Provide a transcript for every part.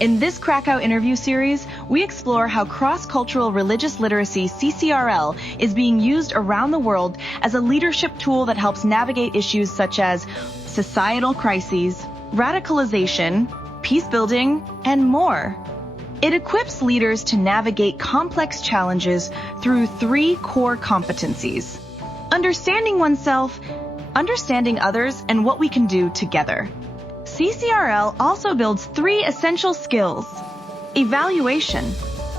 In this Krakow interview series, we explore how cross-cultural religious literacy, CCRL, is being used around the world as a leadership tool that helps navigate issues such as societal crises, radicalization, peace building, and more. It equips leaders to navigate complex challenges through 3 core competencies: understanding oneself, understanding others, and what we can do together. CCRL also builds 3 essential skills: evaluation,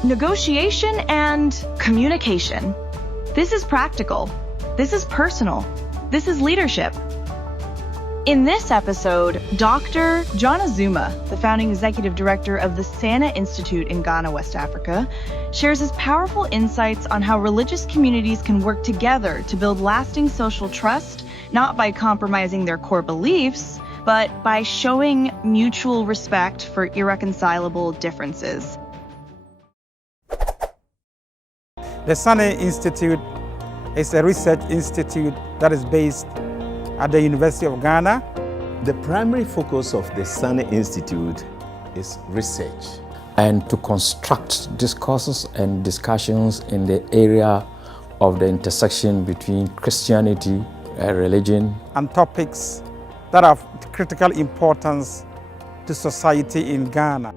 negotiation, and communication. This is practical. This is personal. This is leadership. In this episode, Dr. John Azumah, the founding executive director of the Sanneh Institute in Ghana, West Africa, shares his powerful insights on how religious communities can work together to build lasting social trust, not by compromising their core beliefs, but by showing mutual respect for irreconcilable differences. The Sanneh Institute is a research institute that is based at the University of Ghana. The primary focus of the Sanneh Institute is research and to construct discourses and discussions in the area of the intersection between Christianity, religion, and topics that have critical importance to society in Ghana.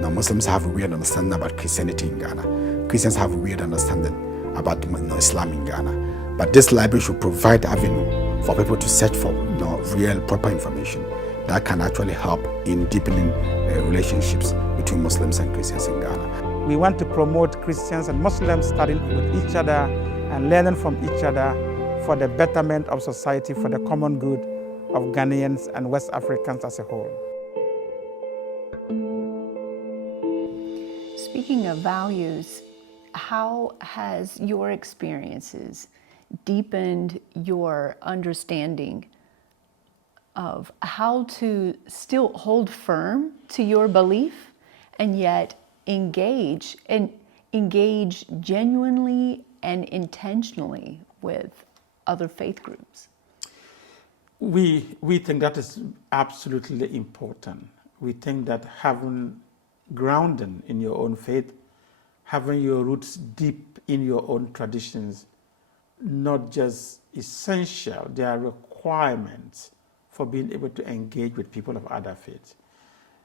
Now, Muslims have a weird understanding about Christianity in Ghana. Christians have a weird understanding about Islam in Ghana. But this library should provide avenue for people to search for real, proper information that can actually help in deepening relationships between Muslims and Christians in Ghana. We want to promote Christians and Muslims studying with each other and learning from each other for the betterment of society, for the common good of Ghanaians and West Africans as a whole. Speaking of values, how has your experiences deepened your understanding of how to still hold firm to your belief and yet engage genuinely and intentionally with other faith groups? We think that is absolutely important. We think that having grounding in your own faith, having your roots deep in your own traditions, not just essential, they are requirements for being able to engage with people of other faiths.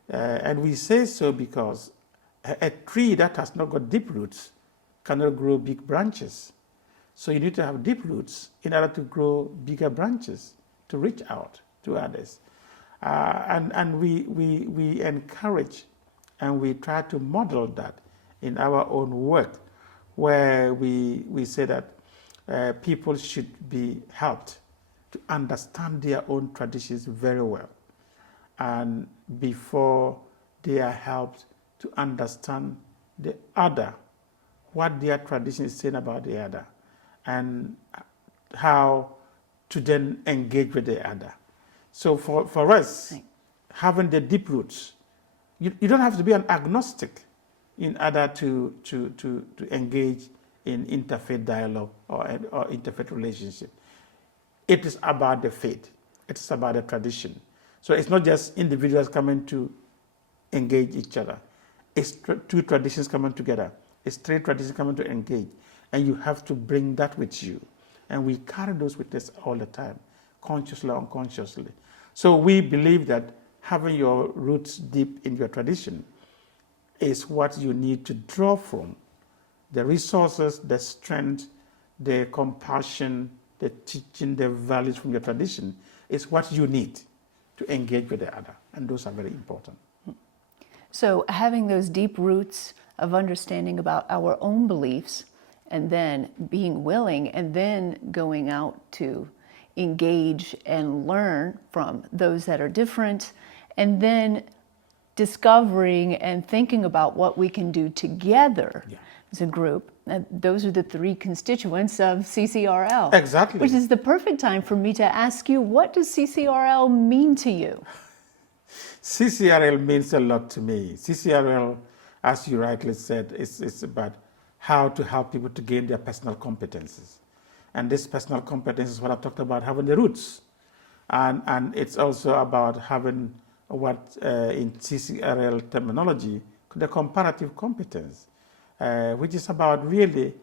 And we say so because a tree that has not got deep roots cannot grow big branches. So you need to have deep roots in order to grow bigger branches, to reach out to others. And we encourage and we try to model that in our own work, where we say that people should be helped to understand their own traditions very well, and before they are helped to understand the other, what their tradition is saying about the other, and how to then engage with the other. So for us, having the deep roots, you don't have to be an agnostic in order to engage in interfaith dialogue or interfaith relationship. It is about the faith. It is about the tradition. So it's not just individuals coming to engage each other. It's 2 traditions coming together. It's 3 traditions coming to engage. And you have to bring that with you. And we carry those with us all the time, consciously or unconsciously. So we believe that having your roots deep in your tradition is what you need to draw from. The resources, the strength, the compassion, the teaching, the values from your tradition is what you need to engage with the other. And those are very important. So having those deep roots of understanding about our own beliefs, and then being willing, and then going out to engage and learn from those that are different, and then discovering and thinking about what we can do together as a group. And those are the three constituents of CCRL. Exactly. Which is the perfect time for me to ask you, what does CCRL mean to you? CCRL means a lot to me. CCRL, as you rightly said, is about how to help people to gain their personal competences. And this personal competence is what I talked about, having the roots. And it's also about having what in CCRL terminology, the comparative competence, which is about really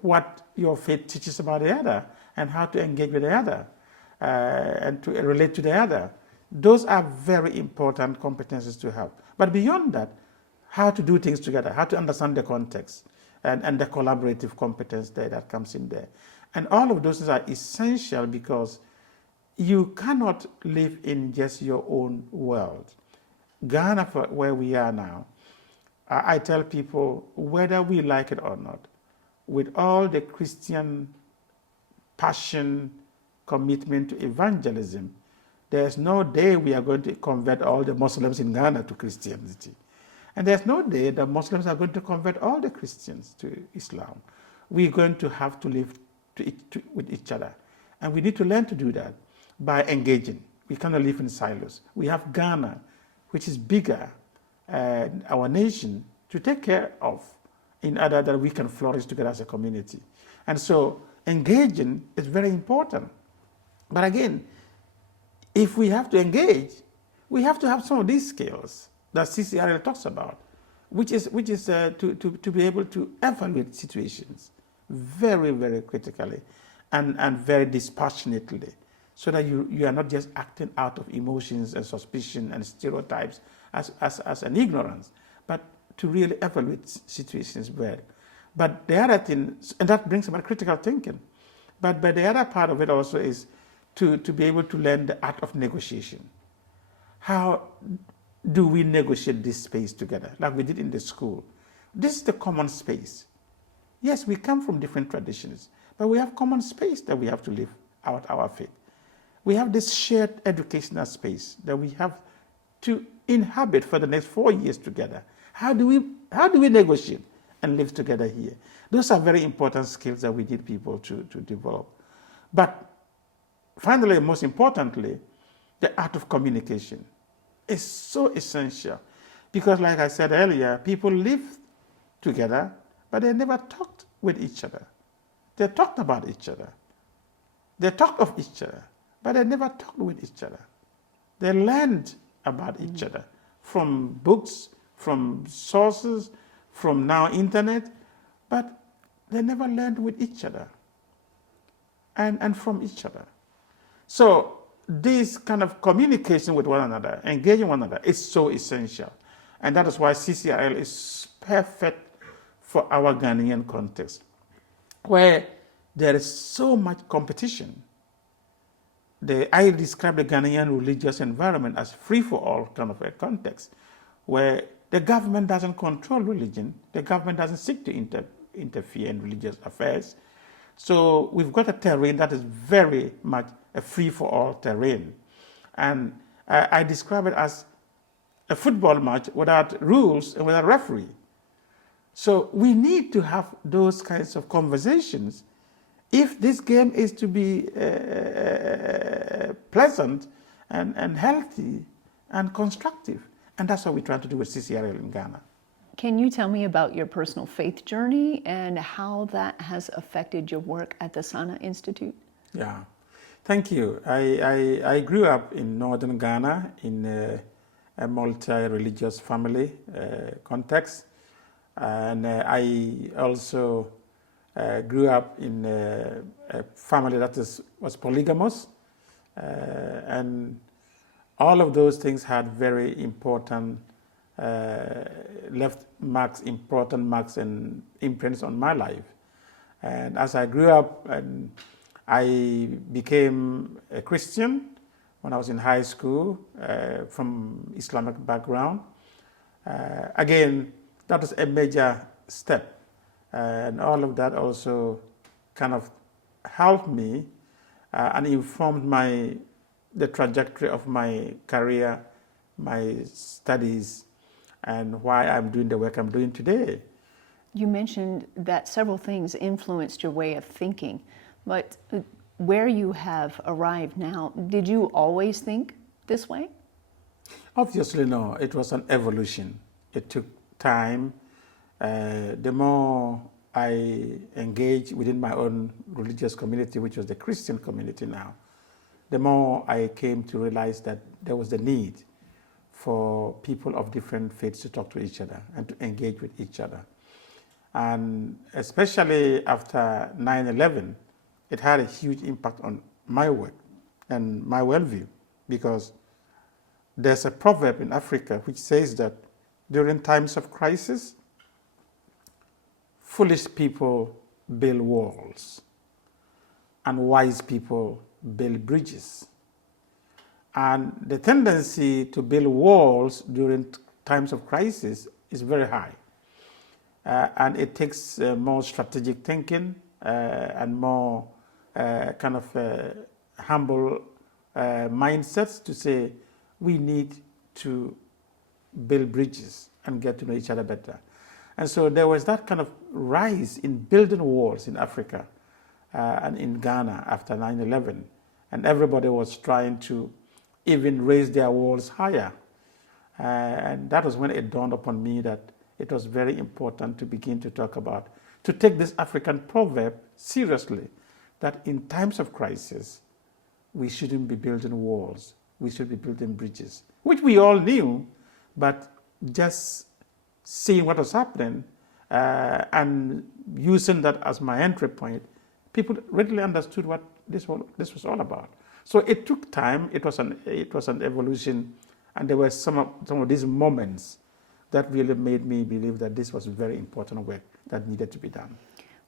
what your faith teaches about the other and how to engage with the other and to relate to the other. Those are very important competencies to have. But beyond that, how to do things together, how to understand the context and the collaborative competence that comes in there. And all of those are essential because you cannot live in just your own world. Ghana, where we are now, I tell people, whether we like it or not, with all the Christian passion, commitment to evangelism, there's no day we are going to convert all the Muslims in Ghana to Christianity. And there's no day that Muslims are going to convert all the Christians to Islam. We're going to have to live with each other. And we need to learn to do that by engaging. We cannot live in silos. We have Ghana, which is bigger, our nation, to take care of in order that we can flourish together as a community. And so engaging is very important. But again, if we have to engage, we have to have some of these skills that CCRL talks about, which is to be able to evaluate situations very, very critically and very dispassionately, so that you are not just acting out of emotions and suspicion and stereotypes as an ignorance, but to really evaluate situations well. But the other thing, and that brings about critical thinking, but the other part of it also is to be able to learn the art of negotiation. How do we negotiate this space together, like we did in the school? This is the common space. Yes, we come from different traditions, but we have common space that we have to live out our faith. We have this shared educational space that we have to inhabit for the next 4 years together. How do we negotiate and live together here? Those are very important skills that we need people to develop. But finally, most importantly, the art of communication is so essential because, like I said earlier, people live together, but they never talked with each other. They talked about each other. They talked of each other, but they never talked with each other. They learned about each other from books, from sources, from now internet, but they never learned with each other and from each other. So this kind of communication with one another, engaging one another, is so essential. And that is why CCRL is perfect for our Ghanaian context, where there is so much competition. I describe the Ghanaian religious environment as free-for-all kind of a context, where the government doesn't control religion, the government doesn't seek to interfere in religious affairs. So we've got a terrain that is very much a free-for-all terrain. And I describe it as a football match without rules and without referee. So we need to have those kinds of conversations if this game is to be pleasant and healthy and constructive. And that's what we're trying to do with CCRL in Ghana. Can you tell me about your personal faith journey and how that has affected your work at the Sanneh Institute? Yeah, thank you. I grew up in northern Ghana in a multi-religious family context. And I also grew up in a family that was polygamous. And all of those things had very important, important marks and imprints on my life. And as I grew up, and I became a Christian when I was in high school from Islamic background. Again, that was a major step. And all of that also kind of helped me and informed the trajectory of my career my studies and why I'm doing the work I'm doing today. You mentioned that several things influenced your way of thinking, but where you have arrived now, did you always think this way? Obviously, no. It was an evolution. It took time. The more I engaged within my own religious community, which was the Christian community now, the more I came to realize that there was the need for people of different faiths to talk to each other and to engage with each other. And especially after 9/11, it had a huge impact on my work and my worldview, because there's a proverb in Africa which says that during times of crisis, foolish people build walls and wise people build bridges. And the tendency to build walls during times of crisis is very high. And it takes more strategic thinking and more kind of humble mindsets to say we need to build bridges and get to know each other better. And so there was that kind of rise in building walls in Africa and in Ghana after 9/11. And everybody was trying to even raise their walls higher. And that was when it dawned upon me that it was very important to begin to talk about, to take this African proverb seriously, that in times of crisis, we shouldn't be building walls, we should be building bridges, which we all knew, but just seeing what was happening and using that as my entry point, people readily understood what this was all about. So it took time, it was an evolution, and there were some of these moments that really made me believe that this was very important work that needed to be done.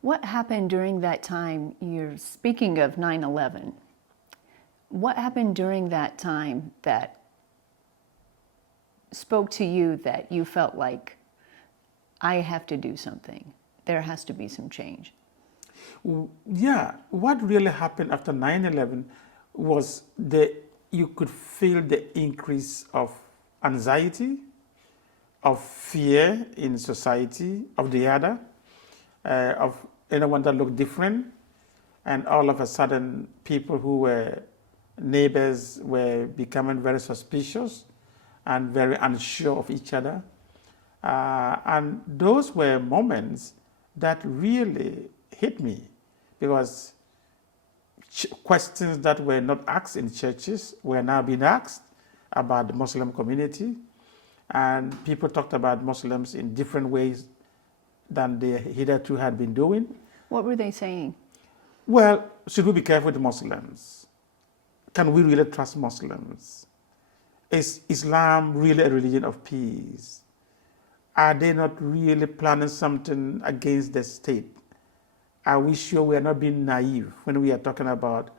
What happened during that time? You're speaking of 9/11. What happened during that time that spoke to you that you felt like, I have to do something, there has to be some change? Yeah, what really happened after 9/11 was you could feel the increase of anxiety, of fear in society, of the other, of anyone that looked different. And all of a sudden, people who were neighbors were becoming very suspicious and very unsure of each other. And those were moments that really hit me, because questions that were not asked in churches were now being asked about the Muslim community. And people talked about Muslims in different ways than they hitherto had been doing. What were they saying? Well, should we be careful with Muslims? Can we really trust Muslims? Is Islam really a religion of peace? Are they not really planning something against the state? Are we sure we are not being naive when we are talking about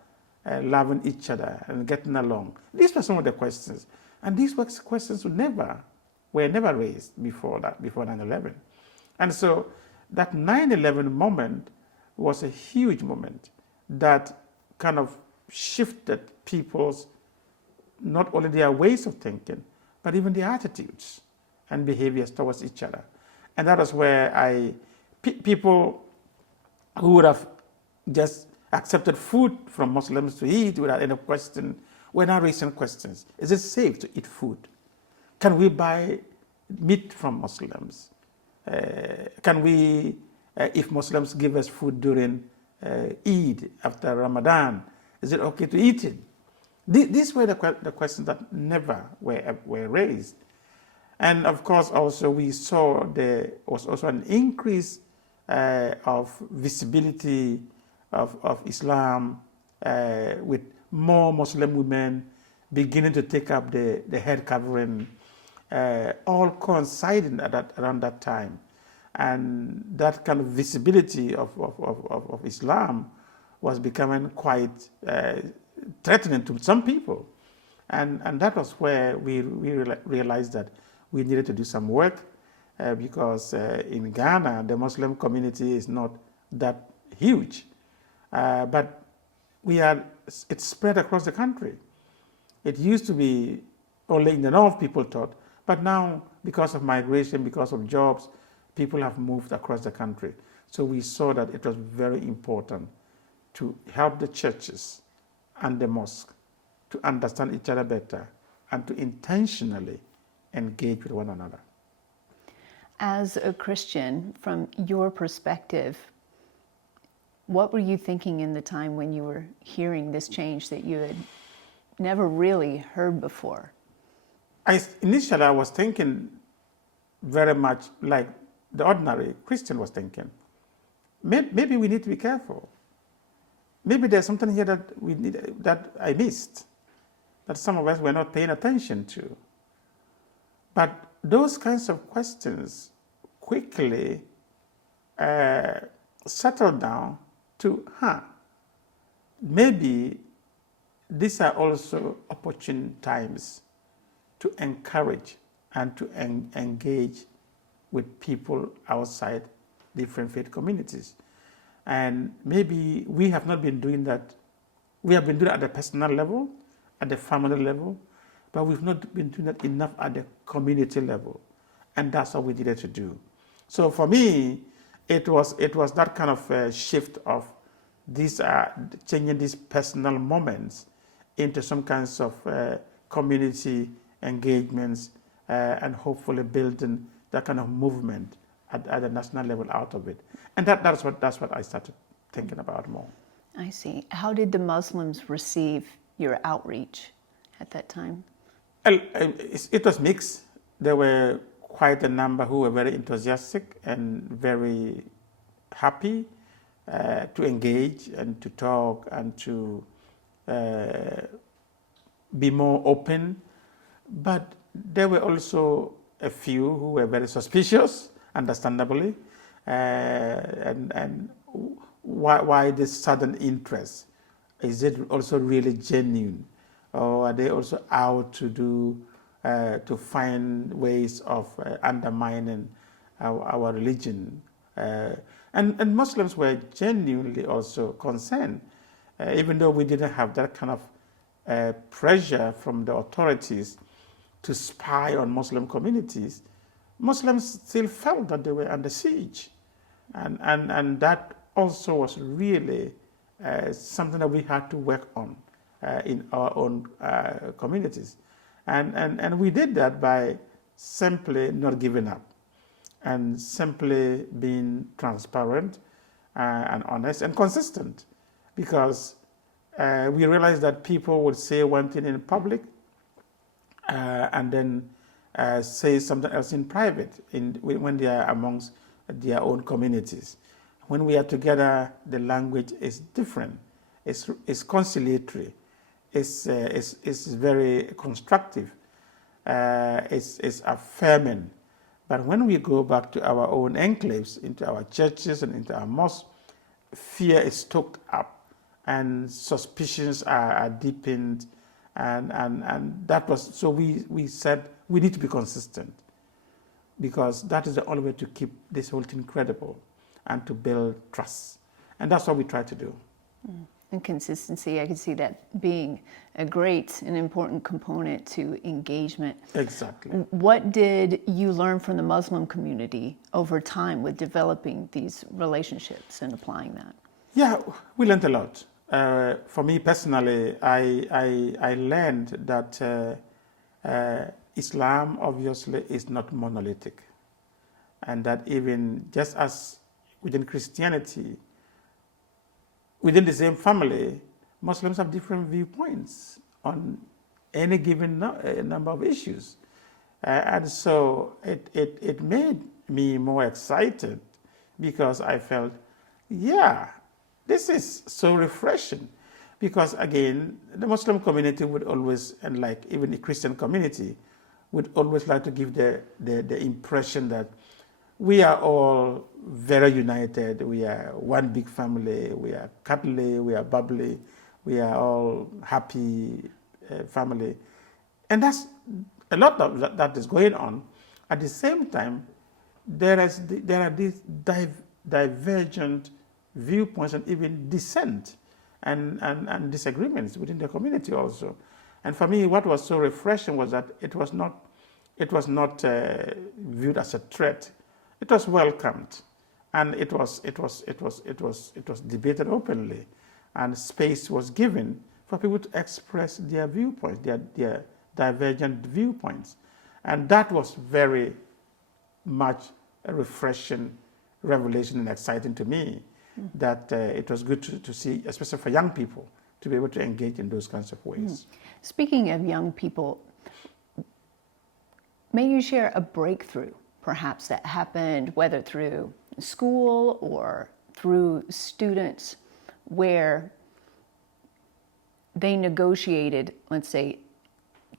loving each other and getting along? These were some of the questions. And these questions were never raised before 9/11. And so that 9/11 moment was a huge moment that kind of shifted people's, not only their ways of thinking, but even their attitudes and behaviors towards each other. And that was where people who would have just accepted food from Muslims to eat without any question were now raising questions. Is it safe to eat food? Can we buy meat from Muslims? Can we, if Muslims give us food during Eid after Ramadan, is it okay to eat it? These were the questions that never were raised. And of course, also we saw there was also an increase of visibility of Islam, with more Muslim women beginning to take up the head covering, all coinciding around that time. And that kind of visibility of Islam was becoming quite threatening to some people. And that was where we realized that we needed to do some work, because in Ghana, the Muslim community is not that huge. But it's spread across the country. It used to be Only in the north people thought. But now, because of migration, because of jobs, people have moved across the country. So we saw that it was very important to help the churches and the mosque to understand each other better and to intentionally engage with one another. As a Christian, from your perspective, what were you thinking in the time when you were hearing this change that you had never really heard before? Initially, I was thinking very much like the ordinary Christian was thinking. Maybe we need to be careful. Maybe there's something here that I missed, that some of us were not paying attention to. But those kinds of questions quickly settled down to, maybe these are also opportune times to encourage and to engage with people outside different faith communities. And maybe we have not been doing that. We have been doing it at the personal level, at the family level, but we've not been doing that enough at the community level. And that's what we needed to do. So for me, it was that kind of shift of these changing these personal moments into some kinds of community engagements and hopefully building that kind of movement at the national level out of it. And that's what I started thinking about more. I see. How did the Muslims receive your outreach at that time? It was mixed. There were quite a number who were very enthusiastic and very happy to engage and to talk and to be more open. But there were also a few who were very suspicious, understandably, and why this sudden interest? Is it also really genuine, or are they also out to do to find ways of undermining our religion? And Muslims were genuinely also concerned, even though we didn't have that kind of pressure from the authorities to spy on Muslim communities. Muslims still felt that they were under siege. And that also was really something that we had to work on in our own communities. And we did that by simply not giving up and simply being transparent and honest and consistent, because we realized that people would say one thing in public and then say something else in private when they are amongst their own communities. When we are together, the language is different. It's conciliatory. It's very constructive. It's affirming. But when we go back to our own enclaves, into our churches and into our mosques, fear is stoked up and suspicions are deepened. And that was, so we said we need to be consistent, because that is the only way to keep this whole thing credible and to build trust. And that's what we try to do. And consistency, I can see that being a great and important component to engagement. Exactly. What did you learn from the Muslim community over time with developing these relationships and applying that? Yeah, we learned a lot. For me personally, I learned that Islam obviously is not monolithic, and that even just as within Christianity, within the same family, Muslims have different viewpoints on any given number of issues. And so it made me more excited, because I felt, yeah, this is so refreshing. Because again, the Muslim community would always, and like even the Christian community, would always like to give the impression that we are all very united. We are one big family. We are cuddly. We are bubbly. We are all happy family. And that's a lot of that is going on. At the same time, there are these divergent viewpoints and even dissent and disagreements within the community also. And for me, what was so refreshing was that it was not viewed as a threat. It was welcomed, and it was debated openly, and space was given for people to express their viewpoints, their divergent viewpoints, and that was very much a refreshing revelation and exciting to me. That it was good to see, especially for young people, to be able to engage in those kinds of ways. Speaking of young people, may you share a breakthrough, perhaps, that happened, whether through school or through students, where they negotiated, let's say,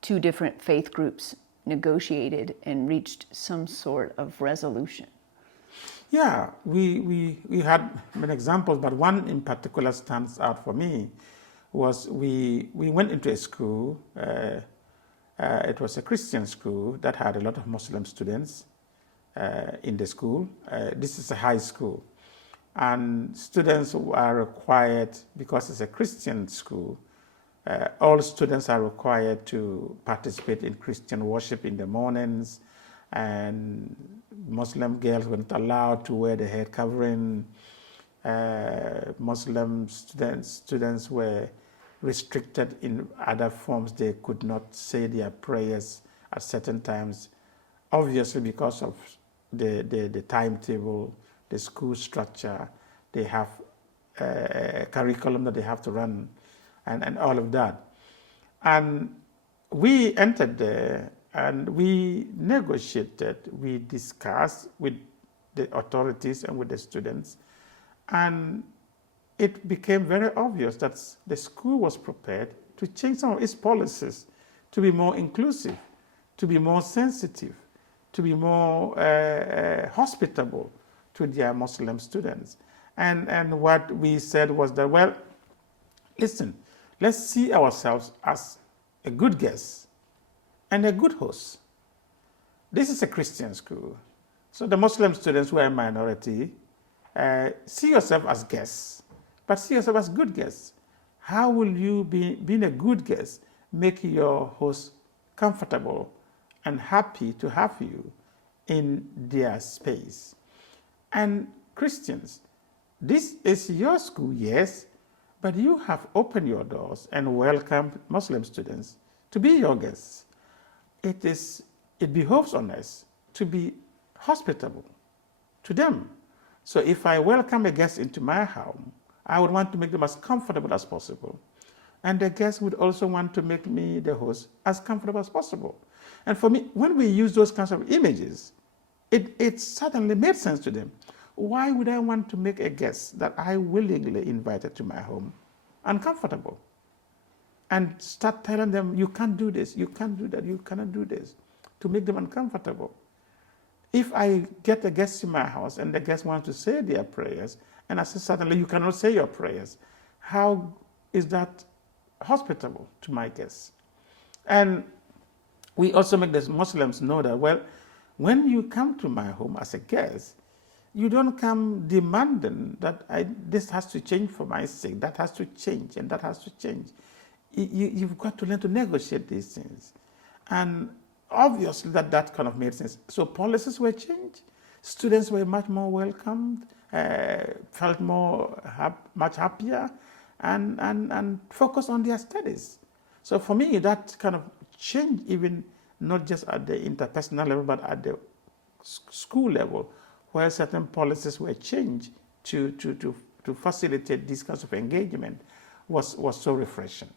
two different faith groups negotiated and reached some sort of resolution? Yeah, we had many examples, but one in particular stands out for me. Was we went into a school. It was a Christian school that had a lot of Muslim students in the school. This is a high school, and students are required, because it's a Christian school, all students are required to participate in Christian worship in the mornings, and Muslim girls were not allowed to wear the head covering. Muslim students were restricted in other forms. They could not say their prayers at certain times, obviously because of the timetable, the school structure. They have a curriculum that they have to run, and all of that. And we entered there and we negotiated, we discussed with the authorities and with the students, and it became very obvious that the school was prepared to change some of its policies to be more inclusive, to be more sensitive, to be more hospitable to their Muslim students. And what we said was that, well, listen, let's see ourselves as a good guest and a good host. This is a Christian school, so the Muslim students who are a minority, see yourself as guests, but see yourself as good guests. How will you, being a good guest, make your host comfortable and happy to have you in their space? And Christians, this is your school, yes, but you have opened your doors and welcomed Muslim students to be your guests. It behoves on us to be hospitable to them. So if I welcome a guest into my home, I would want to make them as comfortable as possible. And the guest would also want to make me, the host, as comfortable as possible. And for me, when we use those kinds of images, it suddenly made sense to them. Why would I want to make a guest that I willingly invited to my home uncomfortable? And start telling them, you can't do this, you can't do that, you cannot do this, to make them uncomfortable. If I get a guest in my house and the guest wants to say their prayers, and I say suddenly you cannot say your prayers, how is that hospitable to my guests? And we also make the Muslims know that, well, when you come to my home as a guest, you don't come demanding that this has to change for my sake, that has to change, and that has to change. You've got to learn to negotiate these things. And obviously that kind of made sense. So policies were changed. Students were much more welcomed, felt much happier, and focused on their studies. So for me, that kind of change, even not just at the interpersonal level, but at the school level, where certain policies were changed to facilitate this kind of engagement, was so refreshing.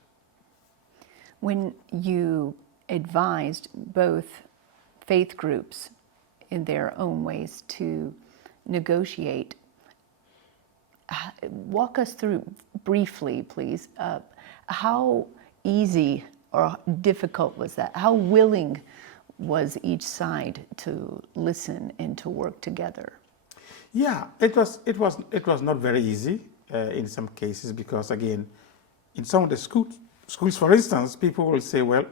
When you advised both faith groups in their own ways to negotiate, walk us through briefly, please, how easy or difficult was that? How willing was each side to listen and to work together? Yeah, it was not very easy in some cases, because again, in some of the schools, for instance, people will say, well,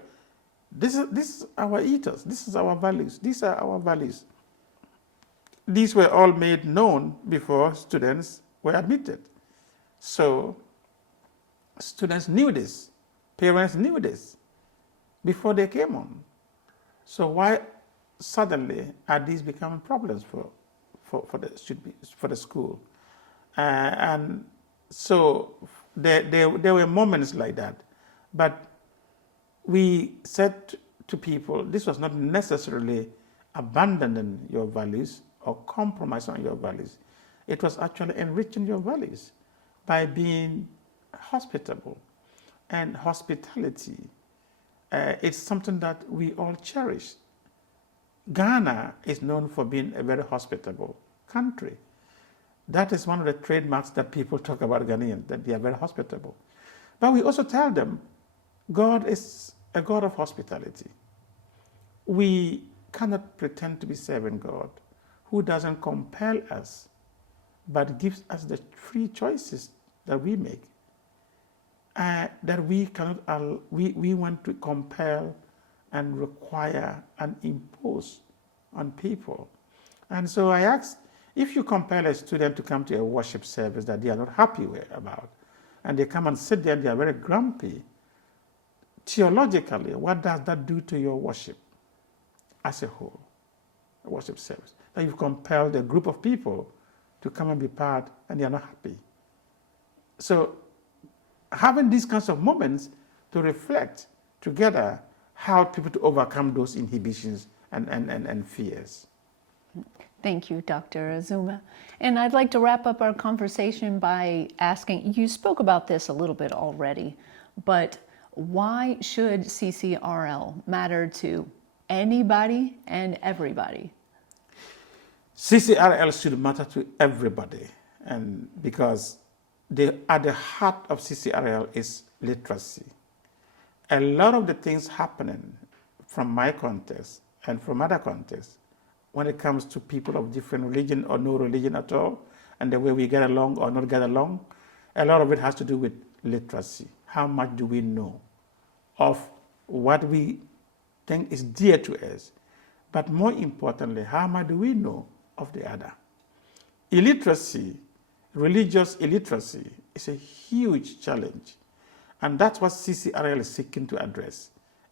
this is our ethos, this is our values, these are our values. These were all made known before students were admitted. So students knew this, parents knew this, before they came on. So why suddenly are these becoming problems for the school? And so there were moments like that. But we said to people, this was not necessarily abandoning your values or compromise on your values. It was actually enriching your values by being hospitable. And hospitality, it's something that we all cherish. Ghana is known for being a very hospitable country. That is one of the trademarks that people talk about Ghanaians, that they are very hospitable. But we also tell them, God is a God of hospitality. We cannot pretend to be serving God who doesn't compel us, but gives us the free choices that we make. That we cannot, we want to compel and require and impose on people. And so I asked, if you compel a student to come to a worship service that they are not happy about, and they come and sit there and they are very grumpy, theologically, what does that do to your worship as a whole, a worship service? That you've compelled a group of people to come and be part and they are not happy. So having these kinds of moments to reflect together help people to overcome those inhibitions and fears. Thank you, Dr. Azumah. And I'd like to wrap up our conversation by asking, you spoke about this a little bit already, but why should CCRL matter to anybody and everybody? CCRL should matter to everybody, and because at the heart of CCRL is literacy. A lot of the things happening from my context and from other contexts, when it comes to people of different religion or no religion at all, and the way we get along or not get along, a lot of it has to do with literacy. How much do we know of what we think is dear to us? But more importantly, how much do we know of the other? Illiteracy, religious illiteracy, is a huge challenge. And that's what CCRL is seeking to address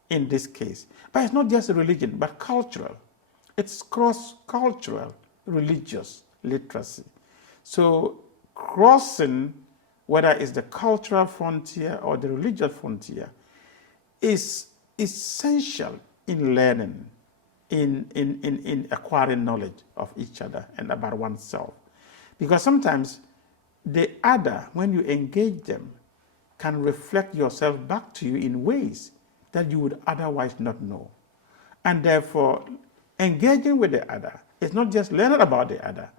in this case. But it's not just religion, but cultural. It's cross-cultural religious literacy. So crossing, whether it's the cultural frontier or the religious frontier, is essential in learning, in acquiring knowledge of each other and about oneself. Because sometimes the other, when you engage them, can reflect yourself back to you in ways that you would otherwise not know. And therefore, engaging with the other is not just learning about the other,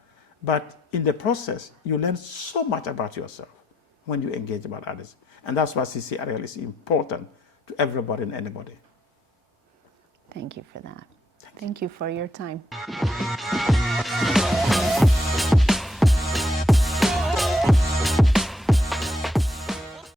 but in the process, you learn so much about yourself when you engage about others. And that's why CCRL is important to everybody and anybody. Thank you for that. Thank you for your time.